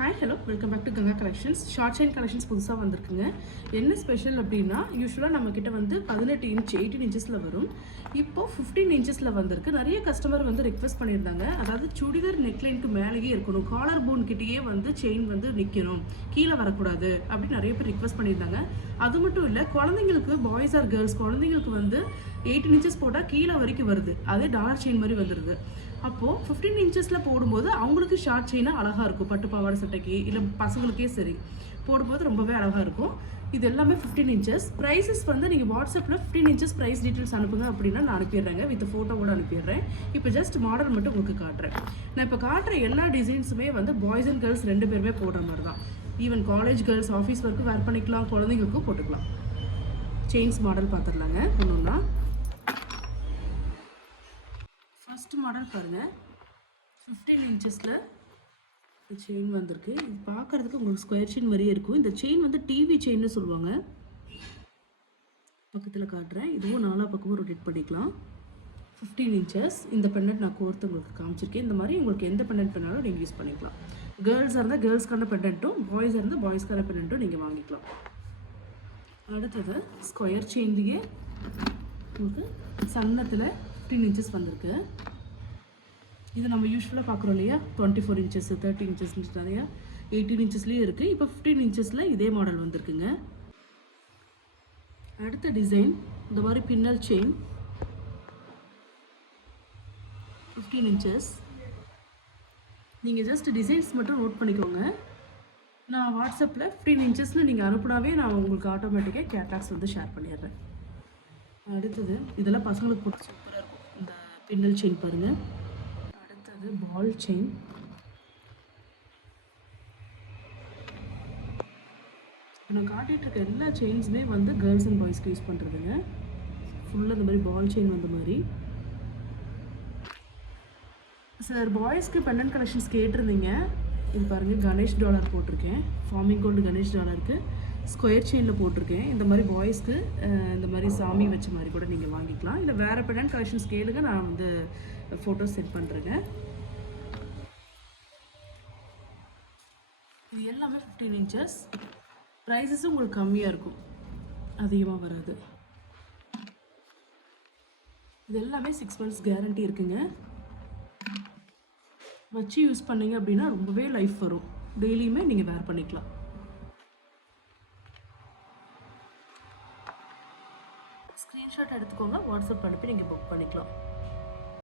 Hi hello welcome back to Ganga collections. Short chain collections புதுசாக வந்திருக்குங்க. என்ன ஸ்பெஷல் அப்படின்னா, யூஸ்வலாக நம்மக்கிட்ட வந்து 18 இன்ச் 18 இன்ச்சஸில் வரும். இப்போது 15 இன்ச்சஸில் வந்திருக்கு. நிறைய கஸ்டமர் வந்து ரெக்வஸ்ட் பண்ணியிருந்தாங்க. அதாவது சுடிதார் நெக்லைனுக்கு மேலேயே இருக்கணும், காலர் போன் கிட்டேயே வந்து செயின் வந்து நிற்கணும், கீழே வரக்கூடாது அப்படின்னு நிறைய பேர் ரிக்வஸ்ட் பண்ணியிருந்தாங்க. அது மட்டும் இல்லை, குழந்தைங்களுக்கு பாய்ஸ் ஆர் கேர்ள்ஸ் குழந்தைங்களுக்கு வந்து 18 இன்ச்சஸ் போட்டால் கீழே வரைக்கும் வருது, அதே டாலர் செயின் மாதிரி வந்துடுது. அப்போது 15 இன்ச்சஸில் போடும்போது அவங்களுக்கு ஷார்ட் செயினாக அழகாக இருக்கும். பட்டு பாவாடை சட்டைக்கு இல்லை பசங்களுக்கே சரி போடும்போது ரொம்பவே அழகாக இருக்கும். இது எல்லாமே 15 இன்ச்சஸ். ப்ரைஸஸ் வந்து நீங்கள் வாட்ஸ்அப்பில் 15 இன்ச்சஸ் ப்ரைஸ் டீட்டெயில்ஸ் அனுப்புங்க அப்படின்னா நான் அனுப்பிடுறேங்க, வித் ஃபோட்டோவோட அனுப்பிடுறேன். இப்போ ஜஸ்ட் மாடல் மட்டும் உங்களுக்கு காட்டுறேன். நான் இப்போ காட்டுற எல்லா டிசைன்ஸுமே வந்து பாய்ஸ் அண்ட் கேர்ள்ஸ் ரெண்டு பேருமே போடுற மாதிரி தான். Even college girls office work wear பண்ணிக்கலாம், குழந்தைங்களுக்கும் போட்டுக்கலாம். செயின்ஸ் மாடல் பார்த்துடலாங்க ஒன்றுன்னா. ஃபர்ஸ்ட் மாடல் பாருங்கள், 15 இன்ச்சஸில் செயின் வந்திருக்கு. இது பார்க்குறதுக்கு உங்களுக்கு ஸ்கொயர் செயின் மாதிரியே இருக்கும். இந்த செயின் வந்து டிவி செயின்னு சொல்லுவாங்க. பக்கத்தில் காட்டுறேன். இதுவும் நாலா பக்கமும் ரொட்டேட் பண்ணிக்கலாம். 15 இன்ச்சஸ். இந்த பெண்டன்ட் நான் கோர்த்து உங்களுக்கு காமிச்சிருக்கேன். இந்த மாதிரி உங்களுக்கு எந்த பெண்டன்ட் பண்ணாலும் நீங்கள் யூஸ் பண்ணிக்கலாம். கேர்ள்ஸாக இருந்தால் கேர்ள்ஸ்க்கான பெண்டன்ட்டும், பாய்ஸாக இருந்தால் பாய்ஸ்க்கான பெண்டன்ட்டும் நீங்கள் வாங்கிக்கலாம். அடுத்தது ஸ்கொயர் செயின்லேயே உங்களுக்கு சன்னத்தில் 15 இன்ச்சஸ் வந்திருக்கு. இது நம்ம யூஸ்வலாக பார்க்குறோம் இல்லையா, 24 இன்ச்சஸ் 30 இன்ச்சஸ் நிறையா 18 இன்ச்சஸ்லேயும் இருக்குது. இப்போ 15 இன்ச்சஸில் இதே மாடல் வந்திருக்குங்க. அடுத்த டிசைன் இந்த மாதிரி பின்னல் செயின் 15 இன்ச்சஸ். நீங்கள் ஜஸ்ட் டிசைன்ஸ் மட்டும் நோட் பண்ணிக்கோங்க. நான் வாட்ஸ்அப்பில் 15 இன்ச்சஸ்னு நீங்கள் அனுப்புனாவே நான் உங்களுக்கு ஆட்டோமேட்டிக்காக கேட்லாக்ஸ் வந்து ஷேர் பண்ணிடுறேன். அடுத்தது இதெல்லாம் பசங்களுக்கு போட்டு சூப்பராக இருக்கும். இந்த பின்னல் செயின் பாருங்கள். அடுத்தது பால் செயின். நான் காட்டிகிட்டு இருக்க எல்லா செயின்ஸுமே வந்து கேர்ள்ஸ் அண்ட் பாய்ஸ்க்கு யூஸ் பண்ணுறதுங்க. ஃபுல்லாக இந்த மாதிரி பால் செயின் வந்த மாதிரி. சார் பாய்ஸ்க்கு பெண்டன்ட் கலெக்ஷன்ஸ் கேட்டிருந்தீங்க. இது பாருங்கள், கணேஷ் டாலர் போட்டிருக்கேன். ஃபார்மிங் கோல்டு கணேஷ் டாலருக்கு ஸ்கொயர் செயினில் போட்டிருக்கேன். இந்த மாதிரி பாய்ஸ்க்கு இந்த மாதிரி சாமி வச்ச மாதிரி கூட நீங்கள் வாங்கிக்கலாம். இல்லை வேறு பெண்டன்ட் கலெக்ஷன்ஸ் கேளுங்க, நான் வந்து ஃபோட்டோஸ் சென்ட் பண்ணுறேங்க. இது எல்லாமே 15 இன்ச்சஸ். ப்ரைஸஸும் உங்களுக்கு கம்மியாக இருக்கும், அதிகமாக வராது. இது எல்லாமே 6 months கேரண்டி இருக்குங்க. வச்சு யூஸ் பண்ணிங்க அப்படின்னா ரொம்பவே லைஃப் வரும். டெய்லியுமே நீங்கள் வேர் பண்ணிக்கலாம். ஸ்க்ரீன்ஷாட் எடுத்துக்கோங்க, வாட்ஸ்அப் அனுப்பி நீங்கள் புக் பண்ணிக்கலாம்.